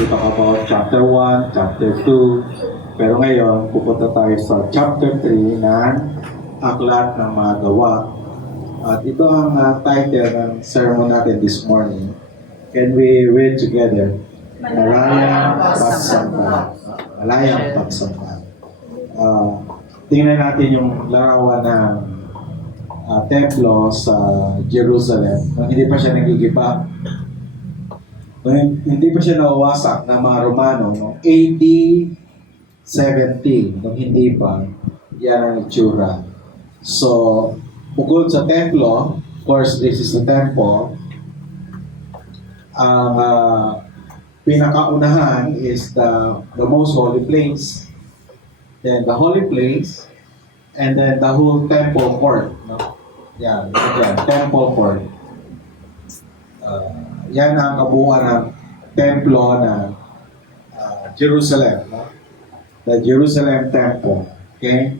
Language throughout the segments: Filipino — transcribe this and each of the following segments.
we talk about chapter 1, chapter 2. Pero ngayon, pupunta tayo sa chapter 3 ng Aklat ng mga Gawa. At ito ang title ng sermon natin this morning. Can we read together? Malayang Pagsamba. Malayang Pagsamba. Tingnan natin yung larawan ng templo sa Jerusalem. Nung hindi pa siya nagigiba. Hindi pa siya nawawasak ng mga Romano. No? AD 70, nung hindi pa, yan ang itsura. So, bukod sa templo, of course, this is the temple. Ang pinakaunahan is the most holy place. Then the holy place, and then the whole temple court. No? Yan, temple court. Yan ang kabuuan ng templo ng Jerusalem. No? The Jerusalem Temple. Okay?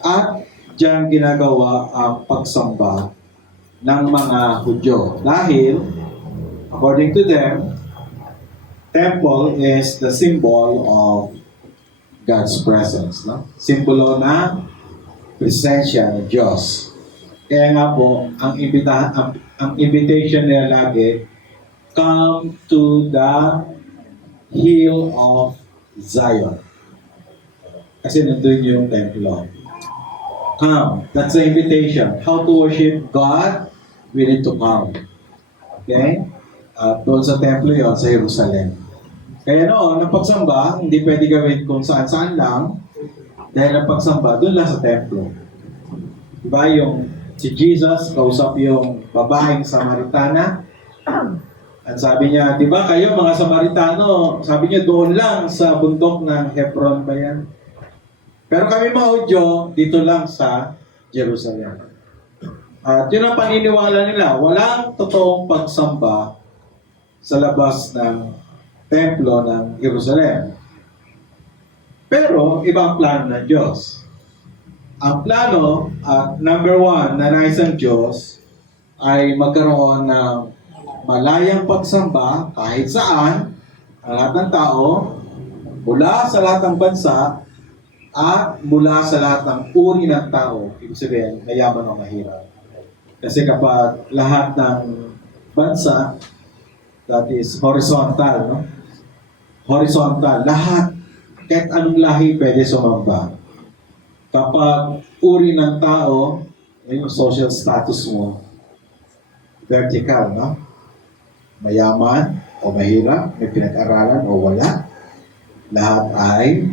At diyan ginagawa ang pagsamba ng mga Hudyo. Dahil, according to them, temple is the symbol of God's presence. No? Simbolo ng presensya ng Diyos. Kaya nga po, ang invitation nila lagi, come to the hill of Zion. Kasi nandun yung templo. Come. That's the invitation. How to worship God? We need to come. Okay? Doon sa templo yon sa Jerusalem. Kaya noon, ang pagsamba, hindi pwede gawin kung saan-saan lang. Dahil ang pagsamba, doon lang sa templo. Diba yung si Jesus, kausap yung babaeng Samaritana. At sabi niya, di ba kayo mga Samaritano, sabi niya doon lang sa bundok ng Hebron ba yan? Pero kami mga Hudyo, dito lang sa Jerusalem. At yun ang paniniwala nila, walang totoong pagsamba sa labas ng templo ng Jerusalem. Pero, ibang plano ng Diyos. Ang plano, number one, na nais ng Diyos, ay magkaroon ng malayang pagsamba kahit saan, ang lahat ng tao, mula sa lahat ng bansa, at mula sa lahat ng uri ng tao, ibig sabihin, mayaman o mahirap. Kasi kapag lahat ng bansa, that is horizontal, no? Horizontal, lahat, kahit anong lahi pwede sumamba. Kapag uri ng tao, yung social status mo, vertical, no? Mayaman o mahirap, may pinag-aralan o wala, lahat ay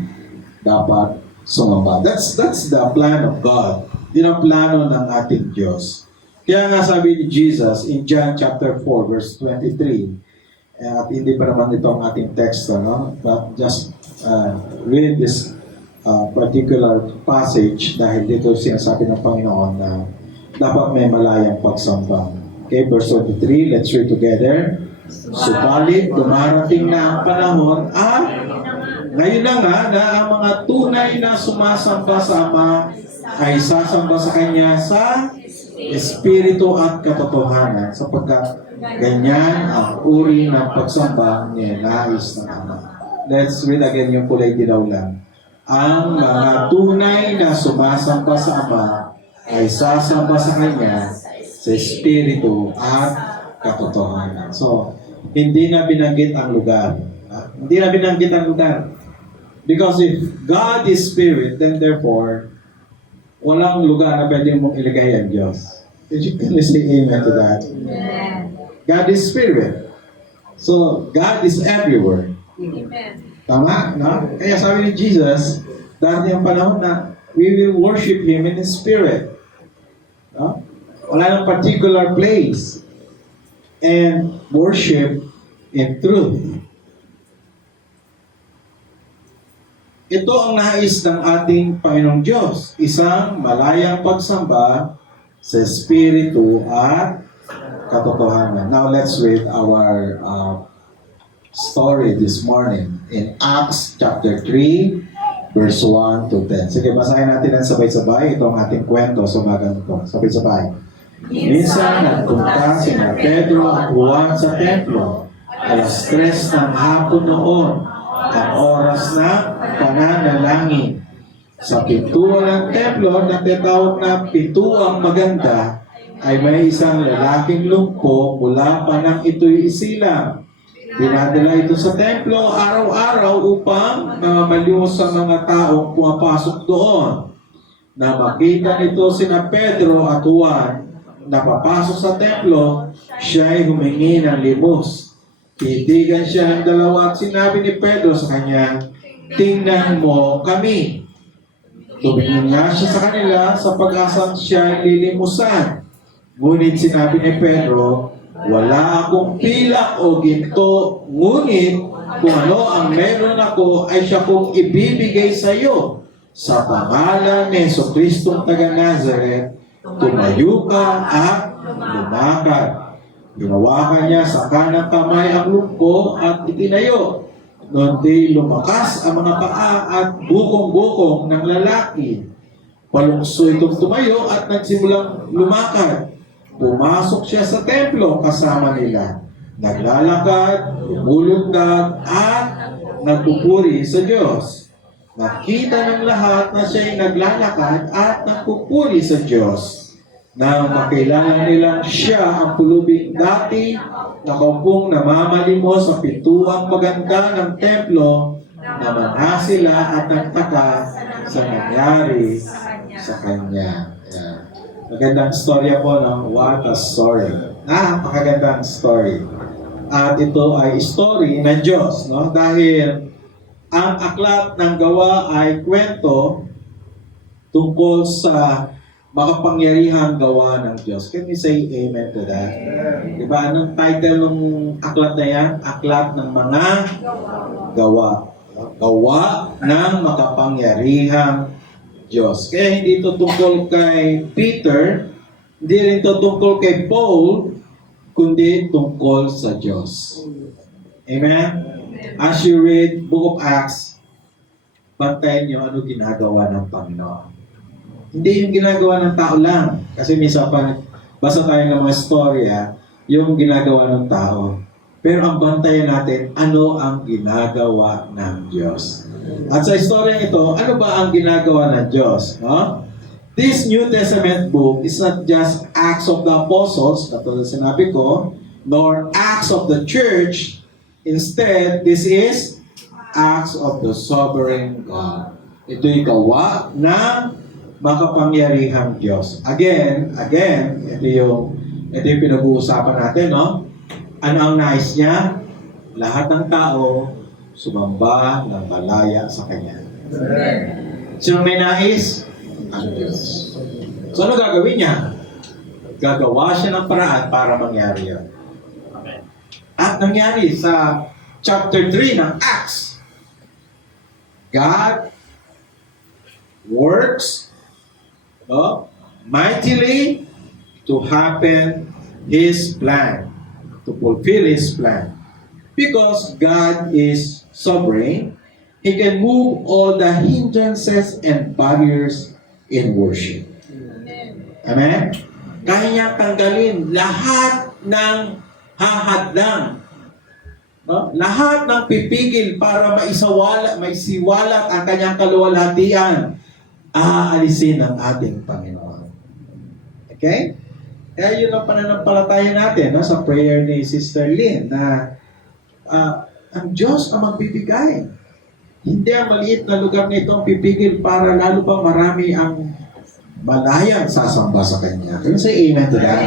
dapat sumamba. That's the plan of God. Yun ang plano ng ating Diyos. Kaya nga sabi ni Jesus in John chapter 4 verse 23, at hindi pa naman ito ang ating text, no? But just read this particular passage dahil dito sinasabi ng Panginoon na dapat may malayang pagsamba. Okay, verse 23, let's read together. Subalit, dumarating na ang panahon at ngayon na nga na ang mga tunay na sumasamba sa Ama ay sasamba sa Kanya sa Espiritu at katotohanan sapagkat ganyan ang uri ng pagsamba ni nais ng Ama. Let's read again yung kulay dilaw lang. Ang mga tunay na sumasamba sa Ama ay sasamba sa Kanya sa Espiritu at katotohanan. So, hindi na binanggit ang lugar. Hindi na binanggit ang lugar. Because if God is Spirit, then therefore, walang lugar na pwede mong ilagay ang Diyos. Can you say amen to that? Amen. God is Spirit. So, God is everywhere. Amen. Tama? No? Kaya sabi ni Jesus, dahil yung panahon na we will worship Him in the Spirit. No? Wala ng particular place. And worship in truth. Ito ang nais ng ating Panginoong Diyos. Isang malayang pagsamba sa Espiritu at katotohanan. Now let's read our story this morning in Acts chapter 3 verse 1 to 10. Sige, basahin natin ang sabay-sabay. Ito ang ating kwento sa umagang ito. Sabay-sabay. Minsan nagpunta sina Pedro at Juan sa templo 3 ng hapon noon, ang oras na pananalangin. Sa pintuan ng templo na tinatawag na pintuang maganda, ay may isang lalaking lumpo mula pa nang ito'y isilang. Dinadala ito sa templo araw-araw upang mamalimos sa mga taong pumapasok doon. Na makita nito sina Pedro at Juan na papasok sa templo, siya ay humingi ng limos. Titigan siya ng dalawa at sinabi ni Pedro sa kanya, "Tingnan mo kami." Tumingin nga siya sa kanila sa pag-asang siya ay lilimusan. Ngunit sinabi ni Pedro, "Wala akong pilak o ginto, ngunit kung ano ang meron ako ay siya kong ibibigay sa iyo. Sa pangalan ni Jesucristong taga Nazareth, tumayo ka at lumakad." Ginawakan niya sa kanang kamay ang lumpo at itinayo. Noon di lumakas ang mga paa at bukong-bukong ng lalaki. Palungso itong tumayo at nagsimulang lumakad. Pumasok siya sa templo kasama nila. Naglalakad, lumulundag at nagpupuri sa Diyos. Nakita ng lahat na siya'y naglalakad at nagpupuri sa Diyos. Nang makilala nilang siya ang pulubing dati, nakaupong namamalimos sa pintuang maganda ng templo, namanha sila at nagtaka sa nangyari sa kanya. Yeah. Magandang storya po, no? What a story. Napakagandang story. At ito ay story ng Diyos, no? Dahil ang aklat ng Gawa ay kwento tungkol sa makapangyarihang gawa ng Diyos. Can you say amen to that? Diba? Anong title ng aklat na yan? Aklat ng mga gawa. Gawa ng makapangyarihang Diyos. Kaya hindi ito tungkol kay Peter, hindi rin ito tungkol kay Paul, kundi tungkol sa Diyos. Amen? As you read Book of Acts, bantayan nyo ano ginagawa ng Panginoon. Hindi yung ginagawa ng tao lang. Kasi minsan pa, basta tayo ng mga storya, yung ginagawa ng tao. Pero ang bantayan natin, ano ang ginagawa ng Diyos. At sa storya ito, ano ba ang ginagawa ng Diyos? No? This New Testament book is not just Acts of the Apostles, katulad sinabi ko, nor Acts of the Church. Instead, this is Acts of the Sovereign God. Ito'y gawa ng makapangyarihang Diyos. Again, ito yung pinag-uusapan natin, no? Ano ang nais niya? Lahat ng tao sumamba ng malaya sa Kanya. Sino may nais? Ang Diyos. So ano gagawin niya? Gagawa siya ng paraan para mangyari yun. At nangyari sa chapter 3 ng Acts, God works mightily to happen His plan, to fulfill His plan. Because God is sovereign, He can move all the hindrances and barriers in worship. Amen? Kaya niya tanggalin lahat ng hahadlang. No? Lahat ng pipigil para maisiwalat ang kanyang kaluwalhatian, aalisin ng ating Panginoon. Okay? Kaya yun ang pananampalataya natin, no? Sa prayer ni Sister Lynn na ang Diyos ang magbibigay. Hindi ang maliit na lugar na ito ang pipigil para lalo pa marami ang malayang sasamba sa Kanya. Can you say amen to that?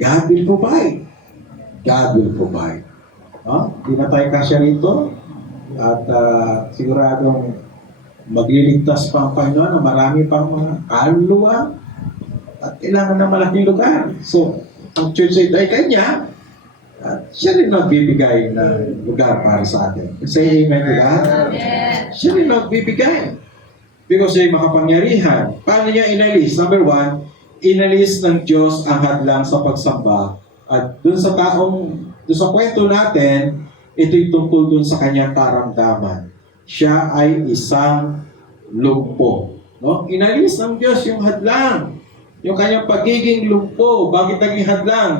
God will provide. God will provide. No? Di na tayo kasya rito at siguradong magliligtas pa ang Panginoon na marami pang mga kaluluwa at kailangan ng malaking lugar. So, ang church ay Kanya at siya rin nagbibigay ng lugar para sa atin. Say amen to that? Siya rin nagbibigay. Because siya ay makapangyarihan. Paano niya inalis? Number 1, inalis ng Diyos ang hadlang sa pagsamba. At dun sa kwento natin, ito'y tungkol dun sa kanyang karamdaman. Siya ay isang lumpo. No? Inalis ng Diyos yung hadlang. Yung kanyang pagiging lumpo. Bakit naging hadlang?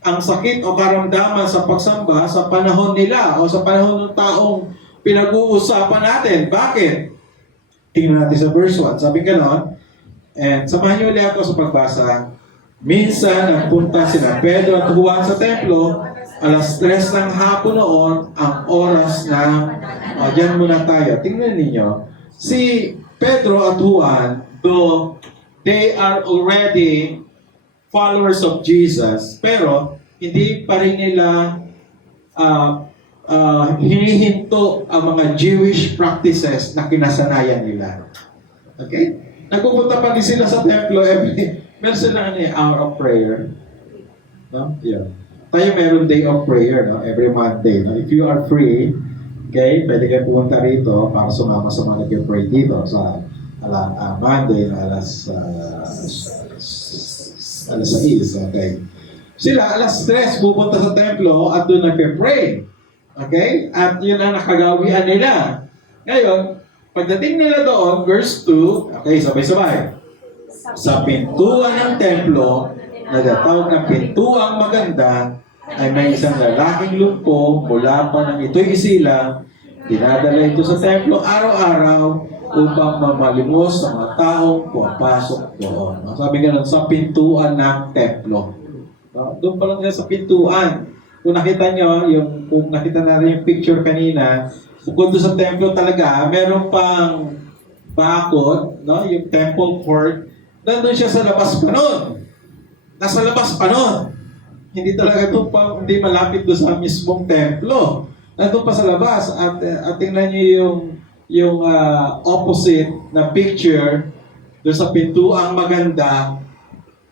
ang sakit o karamdaman sa pagsamba sa panahon nila o sa panahon ng taong pinag-uusapan natin. Bakit? Tingnan natin sa verse 1. Sabi ganon, and samahan niyo ulit ako sa pagbasa. Minsan, nagpunta sina Pedro at Juan sa templo, alas 3 ng hapon noon, ang oras na, dyan muna tayo. Tingnan ninyo, si Pedro at Juan, though they are already followers of Jesus, pero hindi pa rin nila hinihinto ang mga Jewish practices na kinasanayan nila. Okay? Nagpupunta pa rin sila sa templo meron silang hour of prayer. No? Yeah. Tayo meron day of prayer, no? Every Monday. No? If you are free, okay, pwede kayo pumunta rito para sumama sa mga nag-pray dito sa Monday na alas 6. Okay. Sila alas 3 pupunta sa templo at doon nag-pray. Okay? At yun ang nakagawian nila. Ngayon, pagdating nila doon, verse 2, okay, sabay-sabay. Sa pintuan ng templo, nagatawag ng pintuang maganda, ay may isang lalaking lumpo mula pa ng ito'y isilang, dinadala ito sa templo araw-araw upang mamalimos sa mga taong pumapasok doon. Sabi nga sa pintuan ng templo. Doon pa lang sa pintuan. Kung nakita nyo, kung nakita natin yung picture kanina, bukod doon sa templo talaga, meron pang bakod, no? Yung temple court, nandun siya sa labas pa nun. Nasa labas pa nun. Hindi talaga doon pa, hindi malapit doon sa mismong templo. Nandun pa sa labas. At tingnan nyo yung opposite na picture, doon sa pintuang maganda,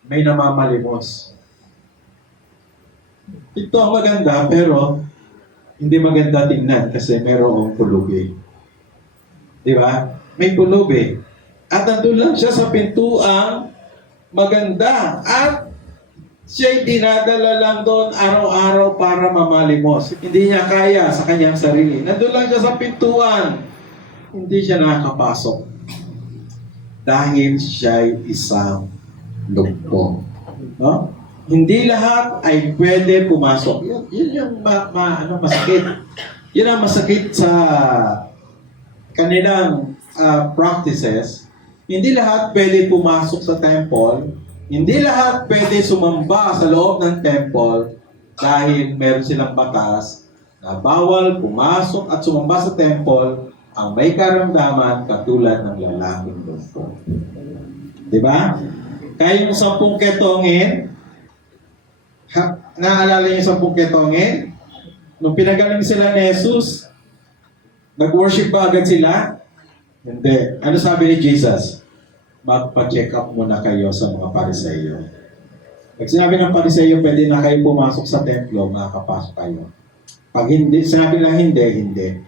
may namamalimos. Ito ang maganda, pero hindi maganda tingnan kasi merong pulubi. Di ba? May pulubi. At nandun lang siya sa pintuang maganda. At siya'y dinadala lang doon araw-araw para mamalimos. Hindi niya kaya sa kanyang sarili. Nandun lang siya sa pintuan. Hindi siya nakakapasok. Dahil siya'y isang lumpo. No? Hindi lahat ay pwede pumasok. Yun yung masakit. Yun ang masakit sa kanilang practices. Hindi lahat pwede pumasok sa temple. Hindi lahat pwede sumamba sa loob ng temple dahil meron silang batas na bawal pumasok at sumamba sa temple ang may karamdaman katulad ng lalaking lumpo. Diba? Kaya yung 10 ketongin, naalala niyo yung 10 ketongin? Nung pinagaling sila ni Jesus, nag-worship ba agad sila? Hindi. Ano sabi ni Jesus? Magpa-check up muna kayo sa mga Pariseyo. Pag sinabi ng Pariseyo, pwede na kayo pumasok sa templo, makakapasok kayo. Pag hindi, sinabi lang hindi.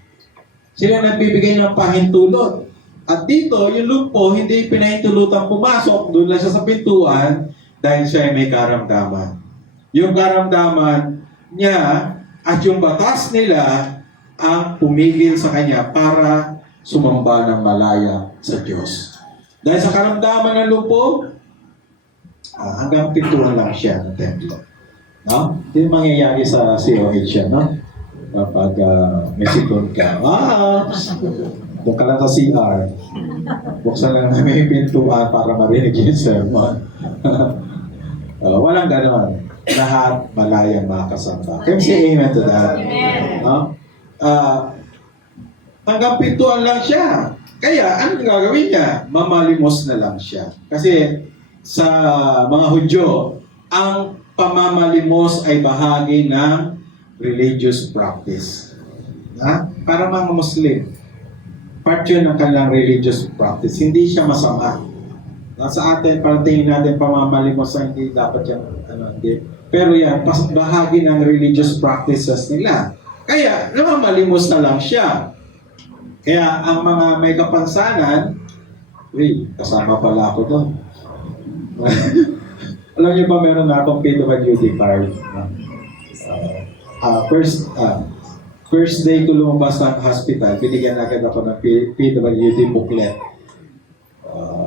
Sila nagbibigay ng pahintulot. At dito, yung lumpo, hindi pinahintulutang pumasok, doon lang siya sa pintuan, dahil siya ay may karamdaman. Yung karamdaman niya at yung batas nila ang pumigil sa kanya para sumamba ng malaya sa Diyos. Dahil sa karamdaman ng lumpo, hanggang pintuan lang siya ng templo. No? Hindi mangyayari sa COH yan, no? Kapag may sikon ka, doon ka lang sa CR. Buksan lang namin yung pintuan para marinig yung sermon. Walang ganon. Lahat malayang makakasamba. Can you say amen to that? No? Hanggang pintuan lang siya. Kaya, ano gagawin niya? Mamalimos na lang siya. Kasi sa mga Hudyo, ang pamamalimos ay bahagi ng religious practice. Para mga Muslim, part yun ng kanilang religious practice. Hindi siya masama. Sa atin, parang tingin natin pamamalimos ay hindi dapat yan. Hindi. Pero yan, bahagi ng religious practices nila. Kaya, namamalimos na lang siya. Kaya ang mga may kapansanan, kasama pala ako doon. Alam niyo ba meron na akong PWD card? First day ko lumabas ng hospital, binigyan agad ako ng PWD booklet.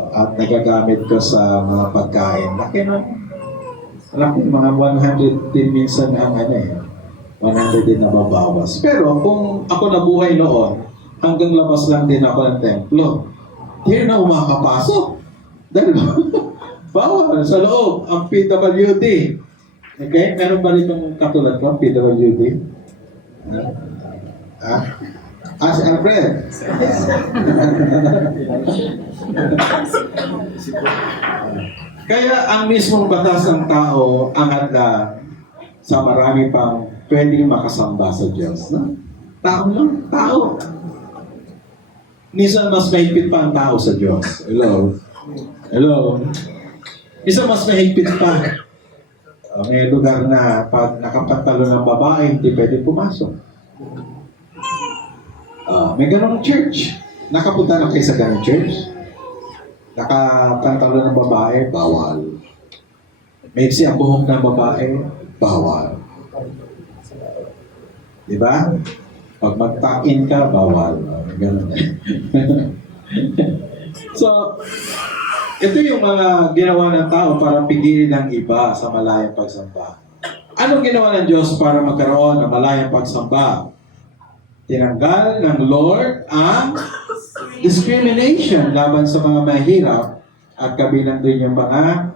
At nagagamit ko sa mga pagkain. Laki nun. Alam ko, mga 100 din minsan ang 100 din nababawas. Pero kung ako nabuhay noon, hanggang labas lang din ako ng templo. Hindi na umakapasok. Dahil bawal sa loob ang PWD. Okay? Meron ba rin itong katulad ko, PWD? Si Alfred. Kaya ang mismong batas ng tao ang hadlang sa marami pang pwedeng makasamba sa Diyos. No? Tao lang, tao. Minsan mas mahigpit pa ang tao sa Diyos. Hello? Hello? Minsan mas mahigpit pa. May lugar na pag nakapantalo ng babae, hindi pwede pumasok. May ganong church. Nakapunta na kayo sa ganong church? Nakapantalo ng babae, bawal. Maiksi ang buhok ng babae, bawal. Diba? Pag mag-tuck-in ka, bawal. Ganun. So, ito yung mga ginawa ng tao para pigilin ng iba sa malayang pagsamba. Anong ginawa ng Diyos para magkaroon ng malayang pagsamba? Tinanggal ng Lord ang discrimination laban sa mga mahirap at kabilang din yung mga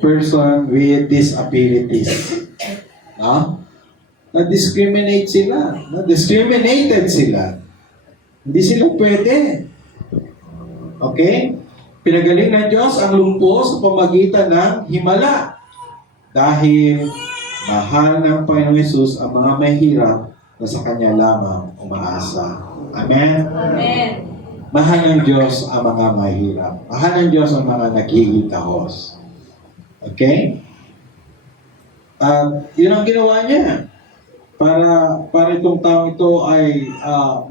person with disabilities. No? Na-discriminate sila. Na-discriminated sila. Hindi sila pwede. Okay? Pinagaling ng Diyos ang lumpo sa pamagitan ng himala. Dahil mahal ng Panginoong Hesus ang mga mahirap na sa Kanya lamang umaasa. Amen? Amen. Mahal ng Diyos ang mga mahirap. Mahal ng Diyos ang mga naghihintahos. Okay? At yun ang ginawa niya. Para itong taong ito ay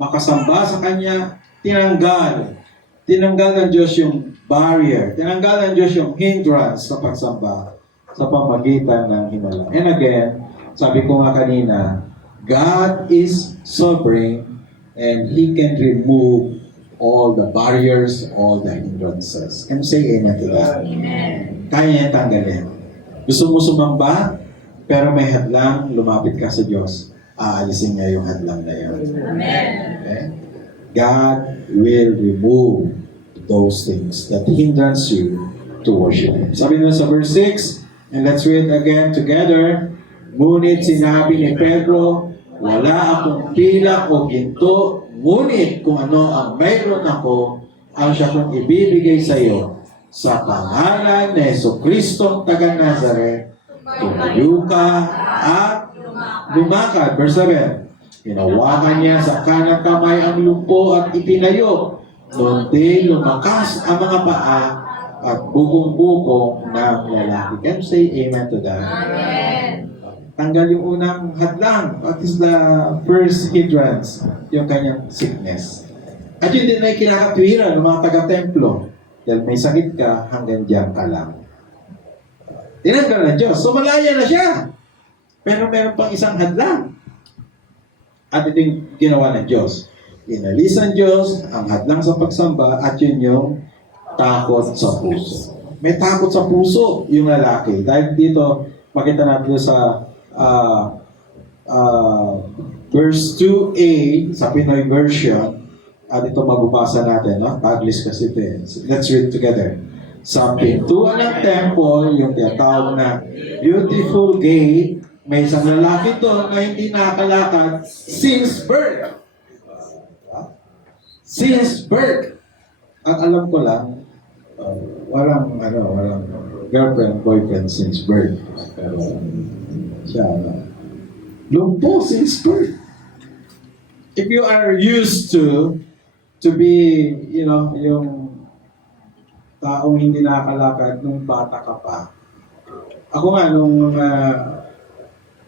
makasamba sa Kanya, tinanggal ng Diyos yung barrier. Tinanggal ng Diyos yung hindrance sa pagsamba sa pamagitan ng himala. And again, sabi ko nga kanina, God is sovereign and He can remove all the barriers, all the hindrances. Can you say amen to that? Amen. Kaya niya tanggalin. Gusto mo sumamba, pero may hadlang, lumapit ka sa Diyos, aalisin niya yung hadlang na yun. Amen. Okay? God will remove those things that hindrance you to worship Him. Sabi nyo sa verse 6, and let's read again together. Ngunit sinabi ni Pedro, wala akong pilak o ginto, ngunit kung ano ang mayroon ako, ang siya kong ibibigay sa iyo. Sa pangalan ni Jesucristo taga Nazaret, tumayo ka at lumakad. Verse 7, hinawakan niya sa kanang kamay ang lumpo at itinayo. Noon din lumakas ang mga paa at bugong-bugong ng lalaki. Can you say amen to that? Amen. Tanggal yung unang hadlang. What is the first hindrance? Yung kanyang sickness. At yun din ay kinakatwiran ng mga taga-templo. Dahil may sakit ka, hanggang diyan ka lang. Tinanggal ng Diyos. So malaya na siya. Pero meron pang isang hadlang. At ito yung ginawa ng Diyos. Inalis ng Diyos ang hadlang sa pagsamba at yun yung takot sa puso. May takot sa puso yung lalaki. Dahil dito, makita natin sa verse 2a sa Pinoy version, at ito magbabasa natin, no? Taglish kasi ito eh. Let's read together. Sa pintuan ng temple, yung tinatawag na beautiful gate, may isang lalaki doon na hindi nakakalakad since birth. Since birth. At alam ko lang, walang girlfriend, boyfriend since birth. Pero siya, lumpo since birth. If you are used to be, yung taong hindi nakakalakad nung bata ka pa. Ako nga, nung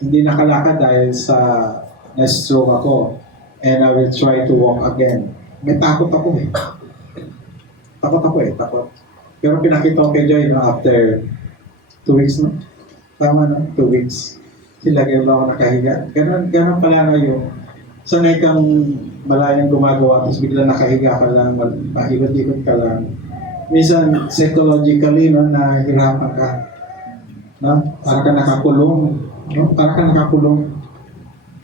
hindi nakalakad dahil sa na-stroke ako, and I will try to walk again. May takot ako eh. Takot. Pero pinakita ko kay Joy after 2 weeks, no? Tama na, 2 weeks. Silagay ba ako nakahiga? Ganun pala na yung sanay kang malayang gumagawa, tapos bigla nakahiga ka lang, paikot-ikot ka lang. Minsan, psychologically, no, nahihirapan ka. No? Para ka nakakulong. No? Para ka nakakulong.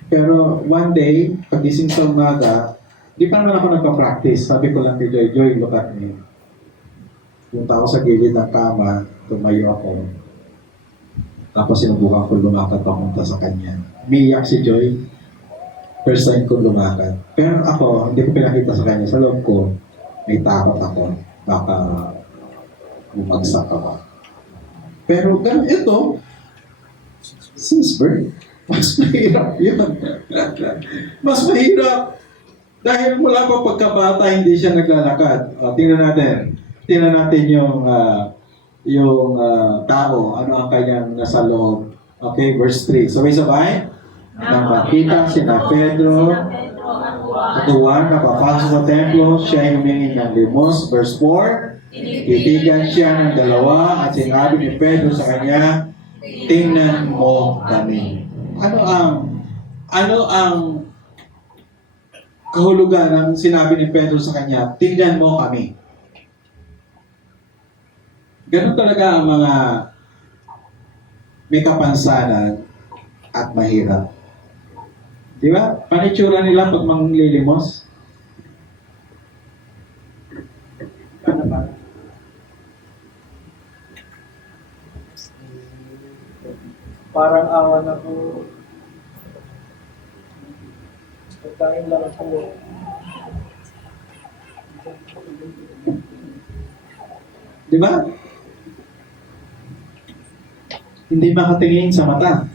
Pero one day, pagising sa umaga, di pa naman ako nagpa-practice. Sabi ko lang kay Joy, Joy, look at me. Punta ako sa gilid ng kama, tumayo ako. Tapos sinubukan ko lumakad papunta sa kanya. Umiiyak si Joy. First time ko lumakad. Pero ako, hindi ko pinakita sa kanya. Sa loob ko, may takot ako. Baka bumagsak ako. Pero ganun, ito, since birth, mas mahirap yun. Mas mahirap. Dahil mula pa pagkabata, hindi siya naglalakad. O, tingnan natin. Tingnan natin yung tao. Ano ang kanyang nasa loob. Okay, verse 3. Sabay-sabay. Nang makita sina Pedro at Juan na papasok sa templo, siya ay humingi ng limos. Verse 4. Titigan siya ng dalawa at sinabi ni Pedro sa kanya, tingnan mo kami. Ano ang kahulugan ng sinabi ni Pedro sa kanya, tingnan mo kami. Ganun talaga ang mga may kapansanan at mahirap. Di ba? Panitsura nila pag manglilimos. Parang awa na po. Pagkain lang po. Di ba? Hindi makatingin sa mata.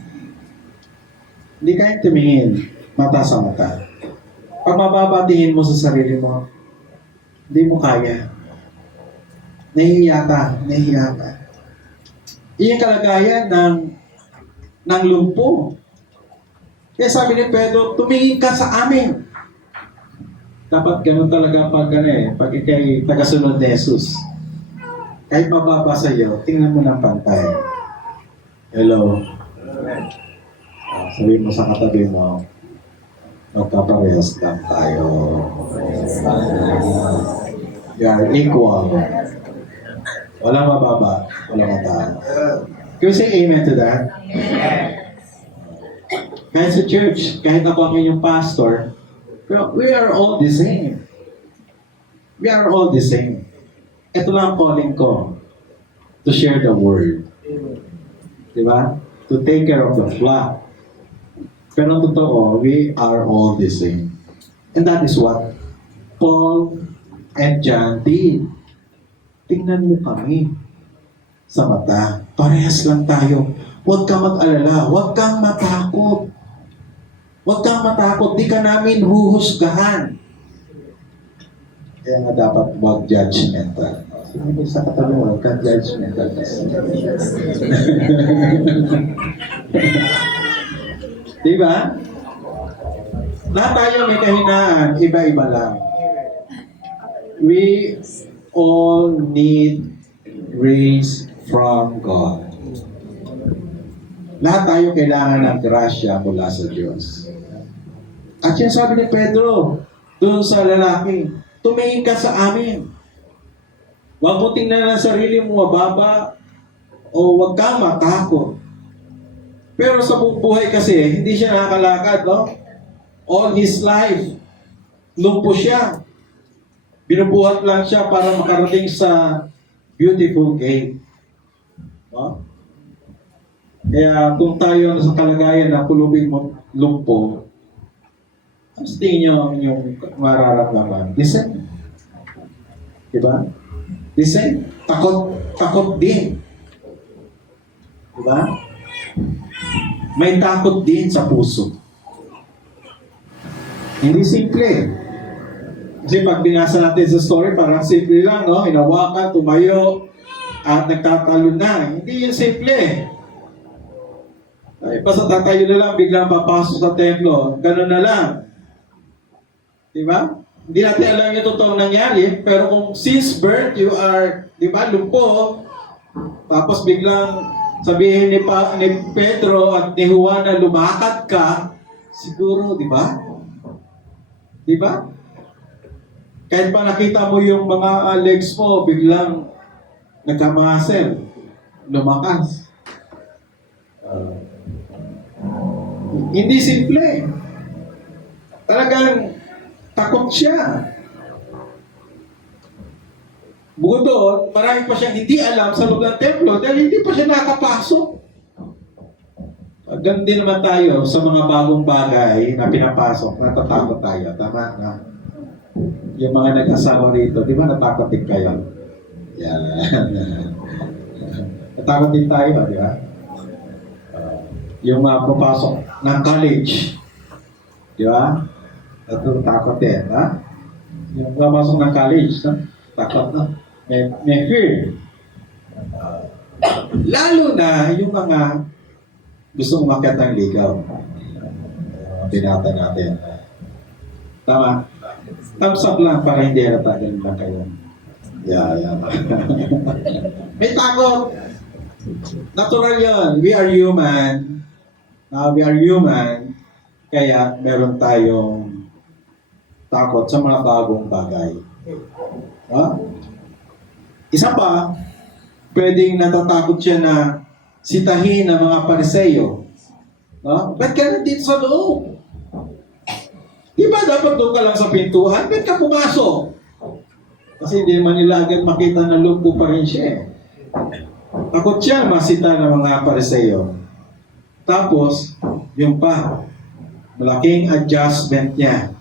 Hindi kaya tumingin mata sa mata. Pag mababatingin mo sa sarili mo, hindi mo kaya. Nahihiya ka. Iyan kalagayan ng lumpo. Kaya sabi ni Pedro, tumingin ka sa amin. Dapat ganun talaga pag ikay tagasunod ni Jesus. Kahit mababa sa iyo, tingnan mo ng pantay. Hello. Sabi mo sa katabi mo, magkaparehas lang tayo. We are equal. Walang mababa, walang mataas. Can you say amen to that? Kahit sa church, kahit ako ang inyong pastor, we are all the same. We are all the same. Ito lang ang calling ko. To share the word. Diba? To take care of the flock. Pero totoo, we are all the same. And that is what Paul and John did. Tingnan mo kami sa mata. Parehas lang tayo. Huwag kang mag-alala. Huwag kang matakot. Huwag kang matakot. Di ka namin huhusgahan. Kaya nga dapat huwag judgmental. Sinabi sa katabi mo, huwag kang judgmental. Diba? Lahat tayo may kahinaan. Iba-iba lang. We all need grace from God. Lahat tayo kailangan ng grasya mula sa Diyos. At yan sabi ni Pedro, doon sa lalaki, tumingin ka sa amin. Huwag mo tingnan ang sarili mo mababa o huwag kang matakot. Pero sa buong buhay kasi, hindi siya nakakalakad, no? All his life, lumpo siya. Binubuhat lang siya para makarating sa beautiful gate. No? Kaya kung tayo sa kalagayan na pulubing mo lumpo, ano sa tingin nyo ang inyong mararamdaman? Listen. Diba? Listen. Takot din. Diba? May takot din sa puso. Hindi simple. Kasi pag binasa natin sa story, parang simple lang, no? Hinawakan, tumayo, at nagtatalon na. Hindi yun simple. Ay, basta tatayo na lang, biglang papasok sa templo. Ganun na lang. Diba? Hindi natin alam yung totoong nangyari, pero kung since birth, you are, diba, lumpo, tapos biglang sabihin ni Pedro at ni Juan na lumakad ka, siguro, diba? Diba? Kahit pa nakita mo yung mga legs mo, biglang nagkamasel, lumakas. Ah, hindi simple. Talagang takot siya. Bukod doon, marami pa siyang hindi alam sa loob ng templo dahil hindi pa siya nakapasok. Ganun din naman tayo sa mga bagong bagay na pinapasok, natatakot tayo. Tama na. Yung mga nag-asawa rito, di ba natakot din kayo? Yan. Natakot din tayo, di ba? Yung papasok ng college, di ba? Natakot din, ha? Yung papasok ng college, no? Takot na. May fear. Lalo na yung mga gusto umakyat ng ligaw. Binata natin. Tama? Thumbs up lang para hindi halata. Ganun lang kayo. Yeah. May takot. Natural yun. We are human. We are human. Kaya meron tayong takot sa mga bagong bagay. Isa pa, pwedeng natatakot siya na sitahin ng mga Pariseo. Ba't ka nandito sa loob? Di ba dapat doon ka lang sa pintuan? Ba't ka pumasok? Kasi hindi naman nila agad makita na lumpo pa rin siya. Takot siya masita ng mga Pariseo. Tapos, yung pa, malaking adjustment niya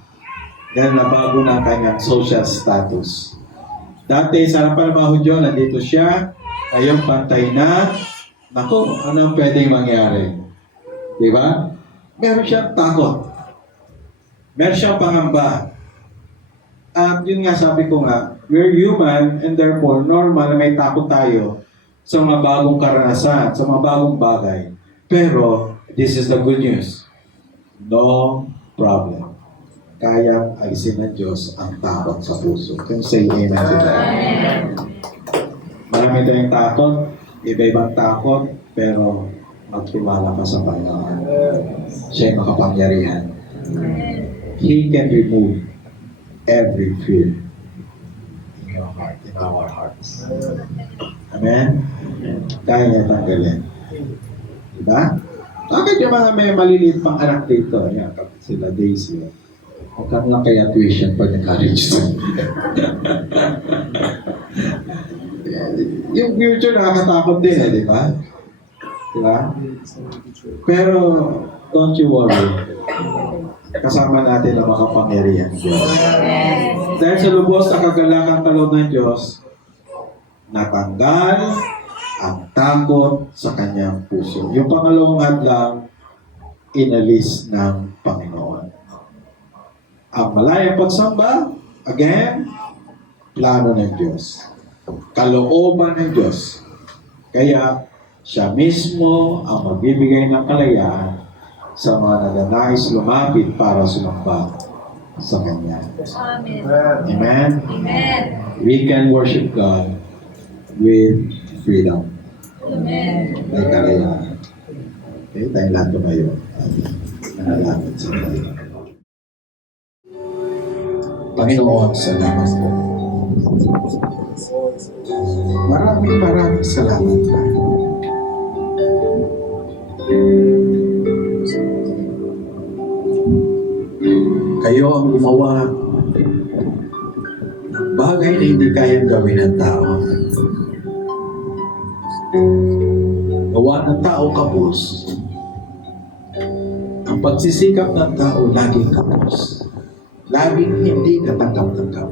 dahil nabago na ang kanyang social status. Dati, sa harapan ng mga Hudyo, nandito siya, ngayon pantay na. Naku, ano ang pwedeng mangyari? Di ba? Meron siyang takot. Meron siyang pangamba. At yun nga sabi ko nga, we're human and therefore normal na may takot tayo sa mga bagong karanasan, sa mga bagong bagay. Pero, this is the good news. No problem. Kaya ayusin ng Diyos ang takot sa puso. Can you say amen to that? Marami tayong takot, iba-ibang takot, pero magtiwala ka sa Panginoon. Siya ay makapangyarihan. He can remove every fear in your heart, in our hearts. Amen? Kaya niya tanggalin. Diba? Bakit yung mga may maliliit pang anak dito? Yan, sila Daisy. Huwag ka lang kaya tuition pag nag-college. Yung future nakakatakot din di ba? Diba? Pero, don't you worry. Kasama natin ang makapangyarihan ng Diyos. Dahil sa lubos na kagalakan kaloob ng Diyos, natanggal ang takot sa kanyang puso. Yung pangalawang hadlang, inalis ng Panginoon. Ang malayang pagsamba, again, plano ng Diyos. Kalooban ng Diyos. Kaya, siya mismo ang magbibigay ng kalayaan sa mga nagnanais lumapit para sumamba sa Kanya. Amen. Amen? Amen. We can worship God with freedom. Amen. May kalayaan. Okay, tayo lahat tumayo. Nanalangin sa Panginoon. Panginoon, salamat po. Maraming salamat po. Kayo ang gumawa ng bagay na hindi kayang gawin ng tao. Gawa ng tao kapos. Ang pagsisikap ng tao laging kapos. Laging hindi katanggap-tanggap.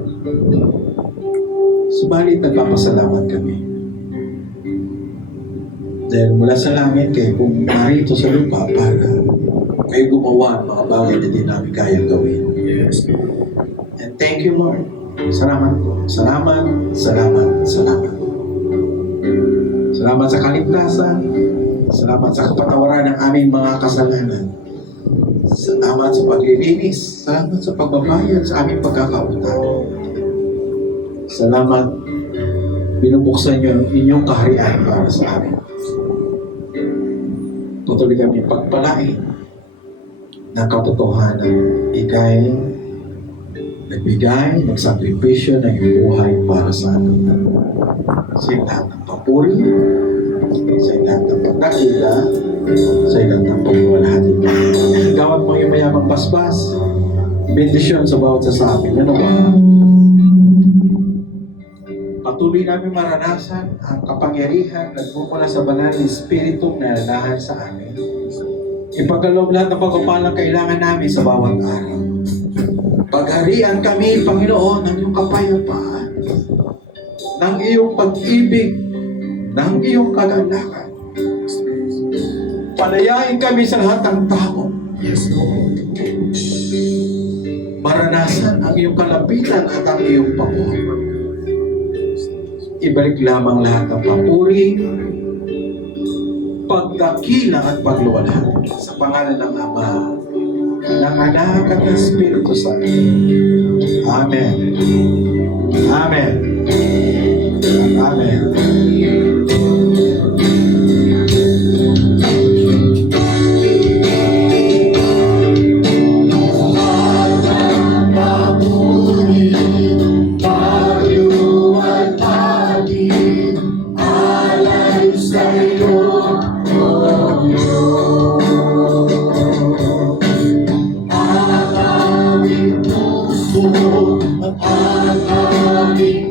Subalit nagpapasalamat kami. Dahil mula sa langit kayo kung narito sa lupa para kayo gumawa ng mga bagay na di namin kayang gawin. Yes. And thank you, Lord. Salamat po. Salamat. Salamat sa kaligtasan. Salamat sa kapatawaran ng aming mga kasalanan. Salamat sa paglilinis. Salamat sa pagbabayad sa aming pagkakautang. Salamat. Binubuksan niyo ang inyong kaharian para sa amin. Patuloy kami pagpalain ng katotohanan. Ika'y nagbigay, nagsakripisyo ng iyong buhay para sa amin. Sa lahat ng papuri, sa lahat ng pagkakita, sa ilang ng pagwalhati. Gawat mo yung mayamang paspas. Bendisyon sa bawat sa amin. Ano ba? Patuloy namin maranasan ang kapangyarihan na nagmumula sa banal na Espiritong nalalahan sa amin. Ipagkaloob lahat ng pagpapalang kailangan namin sa bawat araw. Pagharian kami, Panginoon, ng iyong kapayapaan, ng iyong pag-ibig, ng iyong kagalakan. Palayain kami sa lahat ng tao. Yes, Lord. Maranasan ang iyong kalapitan at ang iyong pabor. Ibalik lamang lahat ng papuri, pagdakila at pagluwalhati sa pangalan ng Ama, ng Anak at ng Espiritu Santo. Amen. Amen. Amen. Ang aming